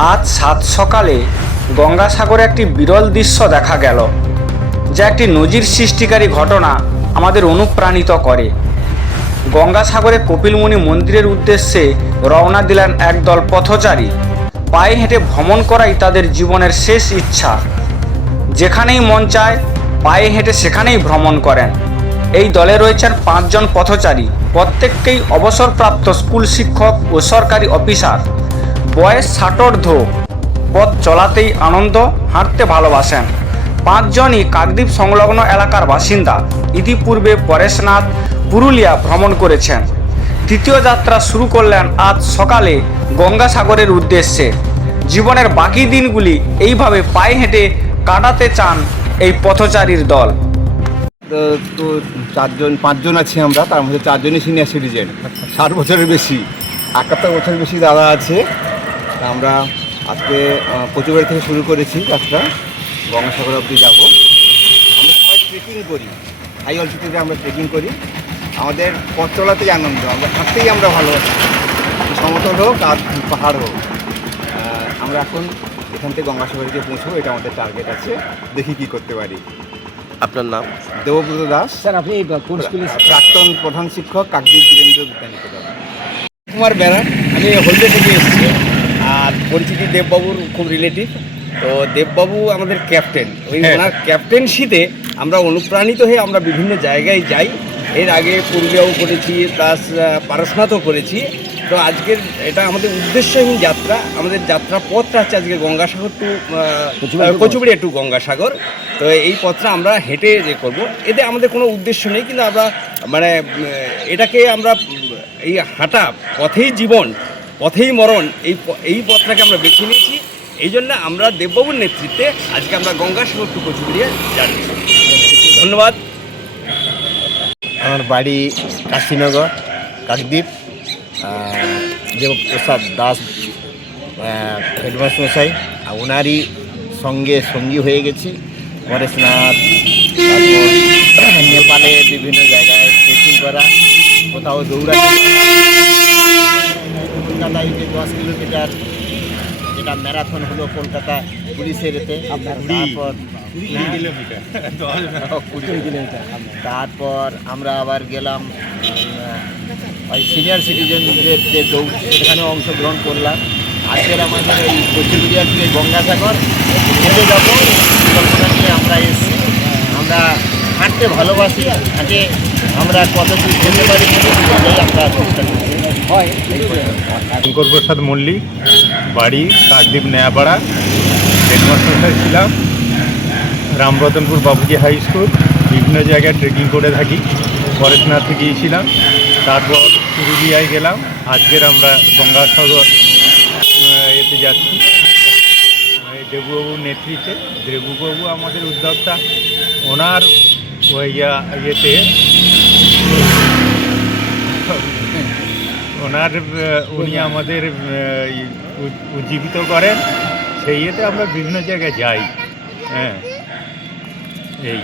আজ সাত সকালে গঙ্গাসাগরে একটি বিরল দৃশ্য দেখা গেল, যা একটি নজির সৃষ্টিকারী ঘটনা আমাদের অনুপ্রাণিত করে। গঙ্গাসাগরে কপিলমুনি মন্দিরের উদ্দেশ্যে রওনা দিলেন একদল পথচারী। পায়ে হেঁটে ভ্রমণ করাই তাদের জীবনের শেষ ইচ্ছা। যেখানেই মন চায় পায়ে হেঁটে সেখানেই ভ্রমণ করেন। এই দলে রয়েছেন 5 জন পথচারী, প্রত্যেককেই অবসরপ্রাপ্ত স্কুল শিক্ষক ও সরকারি অফিসার। বয়স 60 পথ চলাতেই আনন্দ, হাঁটতে ভালোবাসেন। 5 জনই কাকদ্বীপ সংলগ্ন এলাকার বাসিন্দা। ইতিপূর্বে পরেশনাথ, পুরুলিয়া ভ্রমণ করেছেন। তৃতীয় যাত্রা শুরু করলেন আজ সকালে গঙ্গাসাগরের উদ্দেশ্যে। জীবনের বাকি দিনগুলি এইভাবে পায়ে হেঁটে কাটাতে চান এই পথচারীর দল। তো 5 জন আছি আমরা, তার মধ্যে 4 জনই সিনিয়র সিটিজেন, 60 বছরের বেশি, 71 বছরের বেশি দাদা আছে। তা আমরা আজকে কচুবাড়ি থেকে শুরু করেছি যাত্রা, গঙ্গাসাগর অবধি যাব। আমরা সবাই ট্রেকিং করি, হাই অল্টিটিউডে আমরা ট্রেকিং করি। আমাদের পথ চলাতেই আনন্দ, আমরা হাঁটতেই আমরা ভালোবাসি, সমতল হোক আর পাহাড় হোক। আমরা এখন এখান থেকে গঙ্গাসাগরে গিয়ে পৌঁছবো, এটা আমাদের টার্গেট আছে। দেখি কি করতে পারি। আপনার নাম? দেবব্রত দাস। স্যার, আপনি কোন স্কুলে? প্রাক্তন প্রধান শিক্ষক, কাকদ্বীপ বীরেন্দ্র বিদ্যানিকেতন। কুমার ব্যানার। আমি হলদে থেকে এসেছি, আর পরিচিতি দেববাবুর খুব রিলেটিভ। তো দেববাবু আমাদের ক্যাপ্টেন, ওনার ক্যাপ্টেনশিপে আমরা অনুপ্রাণিত হয়ে আমরা বিভিন্ন জায়গায় যাই। এর আগে পুরুলিয়াও করেছি, প্লাস পারশনাথও করেছি। তো আজকের এটা আমাদের উদ্দেশ্যহীন যাত্রা। আমাদের যাত্রা পথটা হচ্ছে আজকে গঙ্গাসাগর টু কচুবাড়ি টু গঙ্গাসাগর। তো এই পথটা আমরা হেঁটে করব। এতে আমাদের কোনো উদ্দেশ্য নেই, কিন্তু আমরা এটাকে আমরা এই হাঁটা, পথেই জীবন পথেই মরণ, এই পথটাকে আমরা বেছে নিয়েছি। এই জন্য আমরা দেববাবুর নেতৃত্বে আজকে আমরা গঙ্গাসাগর টু কচুবাড়ি যাচ্ছি। ধন্যবাদ। আমার বাড়ি কাশীনগর, কাকদ্বীপ। দেবপ্রসাদ দাস হেডমাস্টার মশাই, ওনারই সঙ্গী হয়ে গেছি। পরেশনাথ, তারপর নেপালে বিভিন্ন জায়গায় ট্রেকিং করা, কোথাও দৌড়ানো। কলকাতায় যে 10 কিলোমিটার যেটা ম্যারাথন হলো কলকাতা পুলিশের এতে, তারপর 20 কিলোমিটার, তারপর আমরা আবার গেলাম ওই সিনিয়র সিটিজেনদের যে দৌড়, সেখানেও অংশগ্রহণ করলাম। আজকের আমাদের এই কচুবাড়ি থেকে গঙ্গাসাগর হেঁটে যাব কল্পনা নিয়ে আমরা এসেছি। আমরা হাঁটতে ভালোবাসি, হাঁটে আমরা কত দূর যেতে পারি সেটাই আমরা চেষ্টা করছি। শঙ্কর প্রসাদ মল্লিক, বাড়ি কাকদ্বীপ নয়াপাড়া। হেডমাস্টার ছিলাম রামরতনপুর বাবুজি হাই স্কুল। বিভিন্ন জায়গায় ট্রেকিং করে থাকি। পরেশনাথে গিয়েছিলাম, তারপর পুরুলিয়ায় গেলাম। আজকের আমরা গঙ্গাসাগর এতে যাচ্ছি দেবুবাবুর নেতৃত্বে। দেবুবাবু আমাদের উদ্যোক্তা। ওনার ইয়েতে উনি আমাদের উজ্জীবিত করেন, সেই ইয়েতে আমরা বিভিন্ন জায়গায় যাই। হ্যাঁ, এই